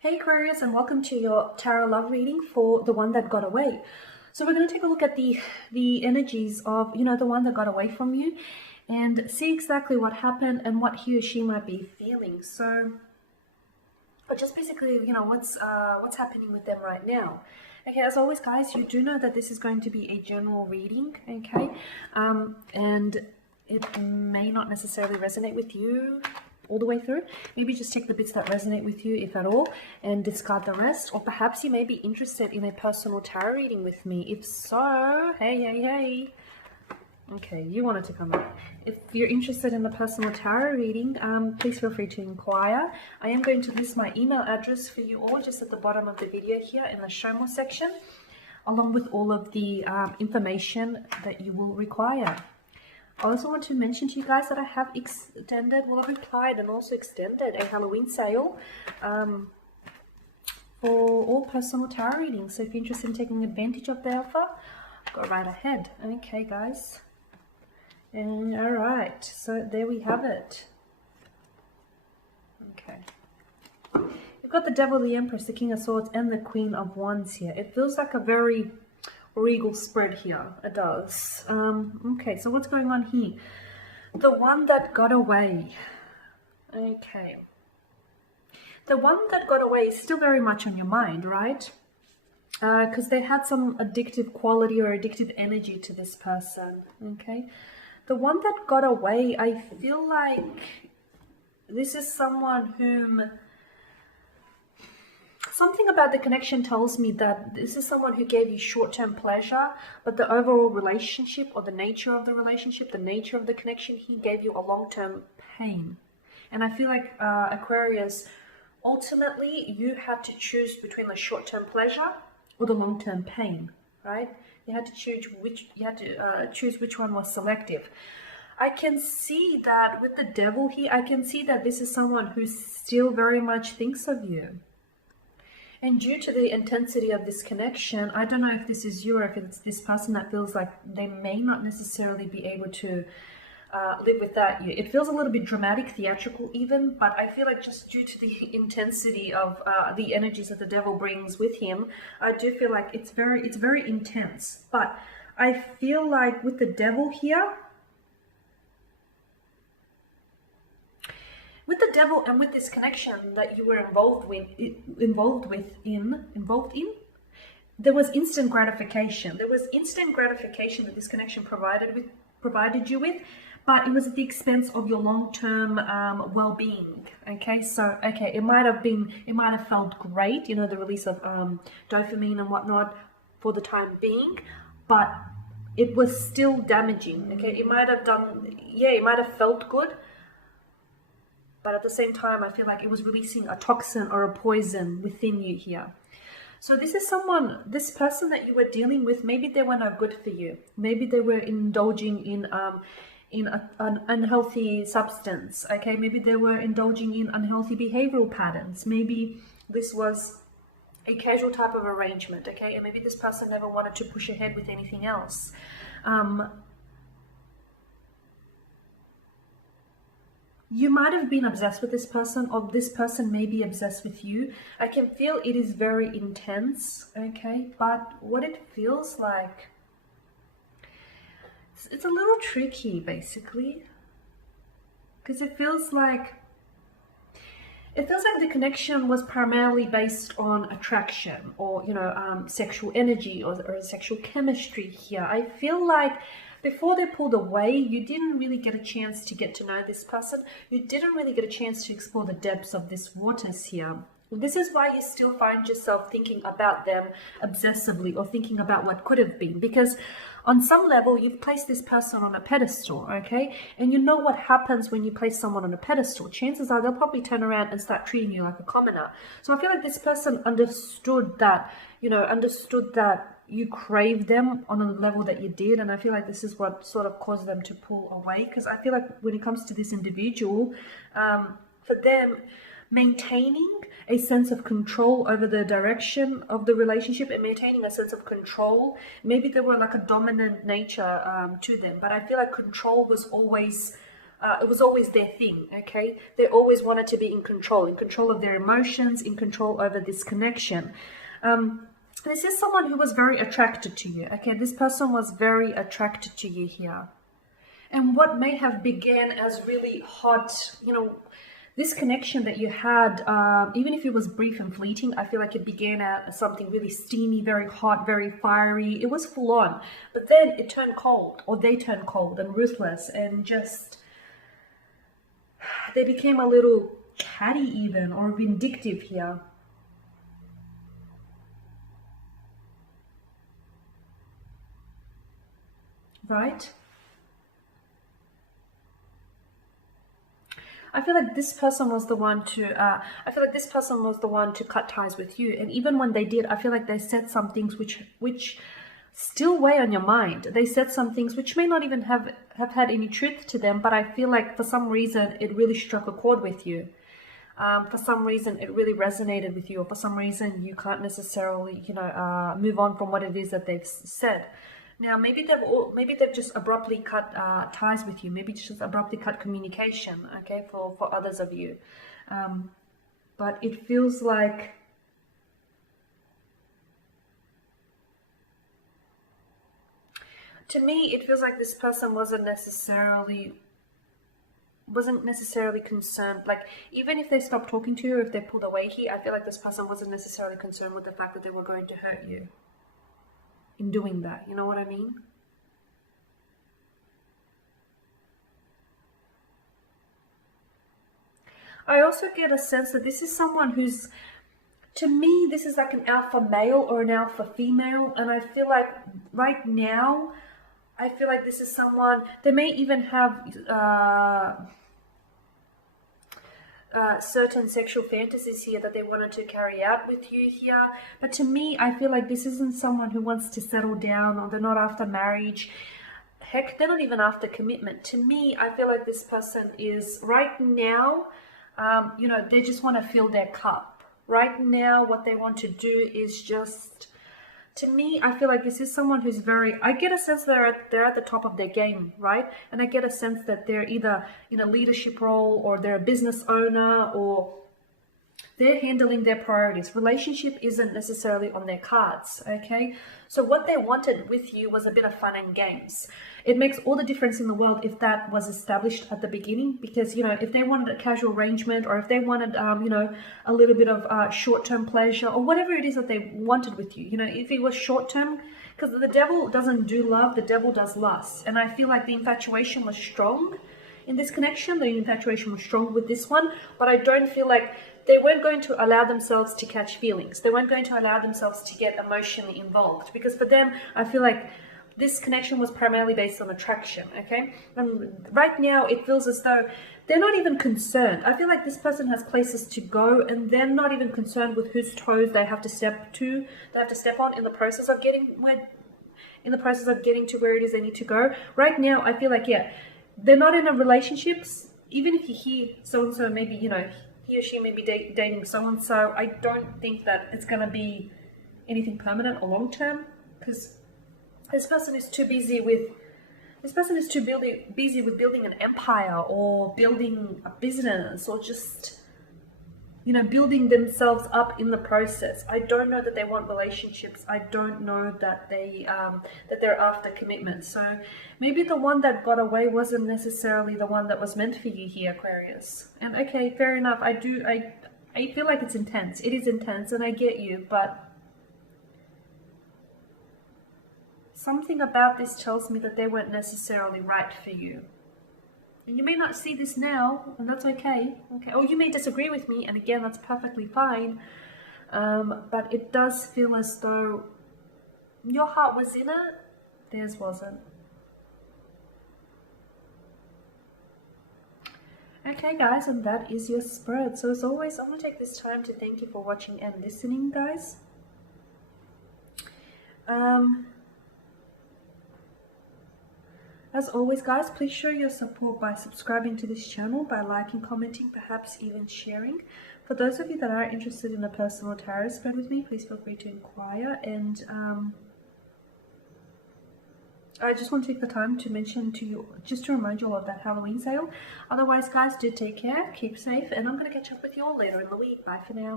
Hey Aquarius, and welcome to your tarot love reading for the one that got away. So we're going to take a look at the energies of, the one that got away from you and see exactly what happened and what he or she might be feeling. So, but just basically, what's happening with them right now. Okay, as always, guys, you do know that this is going to be a general reading, okay? And it may not necessarily resonate with you all the way through. Maybe just take the bits that resonate with you, if at all, and discard the rest. Or perhaps you may be interested in a personal tarot reading with me. If so, hey. Okay, you wanted to come up. If you're interested in a personal tarot reading, please feel free to inquire. I am going to list my email address for you all just at the bottom of the video here in the show more section, along with all of the information that you will require. I also want to mention to you guys that I have replied and also extended a Halloween sale for all personal tarot readings. So if you're interested in taking advantage of the offer, go right ahead. Okay, guys. And all right, so there we have it. Okay. You've got the Devil, the Empress, the King of Swords, and the Queen of Wands here. It feels like a very regal spread here. It does. Okay, so what's going on here? The one that got away. Okay. The one that got away is still very much on your mind, right? Because they had some addictive quality or addictive energy to this person. Okay. The one that got away, I feel like this is someone whom... Something about the connection tells me that this is someone who gave you short-term pleasure, but the overall relationship or the nature of the relationship, the nature of the connection, he gave you a long-term pain. And I feel like Aquarius, ultimately, you had to choose between the short-term pleasure or the long-term pain, right? You had to choose which one was selective. I can see that with the Devil here, I can see that this is someone who still very much thinks of you. And due to the intensity of this connection, I don't know if this is you or if it's this person that feels like they may not necessarily be able to live without you. It feels a little bit dramatic, theatrical even, but I feel like just due to the intensity of the energies that the Devil brings with him, I do feel like it's very intense. But I feel like with the Devil here, with the Devil and with this connection that you were involved in, there was instant gratification. There was instant gratification that this connection provided you with, but it was at the expense of your long-term well-being. Okay, so it might have felt great, the release of dopamine and whatnot for the time being, but it was still damaging. Okay, it might have felt good, but at the same time, I feel like it was releasing a toxin or a poison within you here. So this is person that you were dealing with, maybe they were no good for you. Maybe they were indulging in an unhealthy substance, okay? Maybe they were indulging in unhealthy behavioral patterns. Maybe this was a casual type of arrangement, okay? And maybe this person never wanted to push ahead with anything else. You might have been obsessed with this person, or this person may be obsessed with you. I can feel it is very intense, okay? But what it feels like, it's a little tricky, basically. Because it feels like the connection was primarily based on attraction or, sexual energy or sexual chemistry here. I feel like before they pulled away, you didn't really get a chance to get to know this person. You didn't really get a chance to explore the depths of this waters here. This is why you still find yourself thinking about them obsessively or thinking about what could have been. Because on some level, you've placed this person on a pedestal, okay? And you know what happens when you place someone on a pedestal. Chances are they'll probably turn around and start treating you like a commoner. So I feel like this person understood that you crave them on a level that you did, and I feel like this is what sort of caused them to pull away. Because I feel like when it comes to this individual, for them, maintaining a sense of control over the direction of the relationship and maintaining a sense of control, maybe there were like a dominant nature to them, but I feel like control was always it was always their thing, okay? They always wanted to be in control of their emotions, in control over this connection. This is someone who was very attracted to you, okay? This person was very attracted to you here. And what may have began as really hot, you know, this connection that you had, even if it was brief and fleeting, I feel like it began as something really steamy, very hot, very fiery. It was full on. But then it turned cold, or they turned cold and ruthless, and just, they became a little catty even, or vindictive here. Right? I feel like this person was the one to cut ties with you. And even when they did, I feel like they said some things which still weigh on your mind. They said some things which may not even have had any truth to them, but I feel like for some reason it really struck a chord with you. For some reason it really resonated with you, or for some reason you can't necessarily, you know, move on from what it is that they've said. Now, maybe they've just abruptly cut ties with you. Maybe just abruptly cut communication, okay, for others of you. But it feels like, to me, it feels like this person wasn't necessarily concerned. Like, even if they stopped talking to you, or if they pulled away here, I feel like this person wasn't necessarily concerned with the fact that they were going to hurt you in doing that. You know what I mean? I also get a sense that this is someone who's, to me, this is like an alpha male or an alpha female. And I feel like right now, I feel like this is someone, they may even have certain sexual fantasies here that they wanted to carry out with you here. But to me, I feel like this isn't someone who wants to settle down, or they're not after marriage. Heck, they're not even after commitment. To me, I feel like this person is right now, you know, they just want to fill their cup. Right now, what they want to do is just, to me, I feel like this is someone who's very, I get a sense they're at the top of their game, right? And I get a sense that they're either in a leadership role, or they're a business owner, or they're handling their priorities. Relationship isn't necessarily on their cards, okay? So what they wanted with you was a bit of fun and games. It makes all the difference in the world if that was established at the beginning, because, you know, if they wanted a casual arrangement, or if they wanted, you know, a little bit of short-term pleasure, or whatever it is that they wanted with you, you know, if it was short-term, because the devil doesn't do love, the devil does lust. And I feel like the infatuation was strong in this connection. The infatuation was strong with this one, but I don't feel like they weren't going to allow themselves to catch feelings. They weren't going to allow themselves to get emotionally involved, because for them, I feel like this connection was primarily based on attraction, okay? And right now, it feels as though they're not even concerned. I feel like this person has places to go, and they're not even concerned with whose toes they have to step on in the process of getting to where it is they need to go. Right now, I feel like, yeah, they're not in a relationship. Even if you hear so-and-so, maybe, you know, he or she may be dating so-and-so, I don't think that it's going to be anything permanent or long-term, because this person is too busy with building an empire, or building a business, or just, you know, building themselves up in the process. I don't know that they want relationships. I don't know that they're after commitment. So maybe the one that got away wasn't necessarily the one that was meant for you here, Aquarius. And okay, fair enough. I feel like it's intense. It is intense, and I get you, but something about this tells me that they weren't necessarily right for you. And you may not see this now, and that's okay. Okay, or you may disagree with me, and again, that's perfectly fine. But it does feel as though your heart was in it, theirs wasn't. Okay, guys, and that is your spread. So as always, I'm going to take this time to thank you for watching and listening, guys. As always, guys, please show your support by subscribing to this channel, by liking, commenting, perhaps even sharing. For those of you that are interested in a personal tarot spread with me, please feel free to inquire. And I just want to take the time to mention to you, just to remind you all of that Halloween sale. Otherwise, guys, do take care, keep safe, and I'm going to catch up with you all later in the week. Bye for now.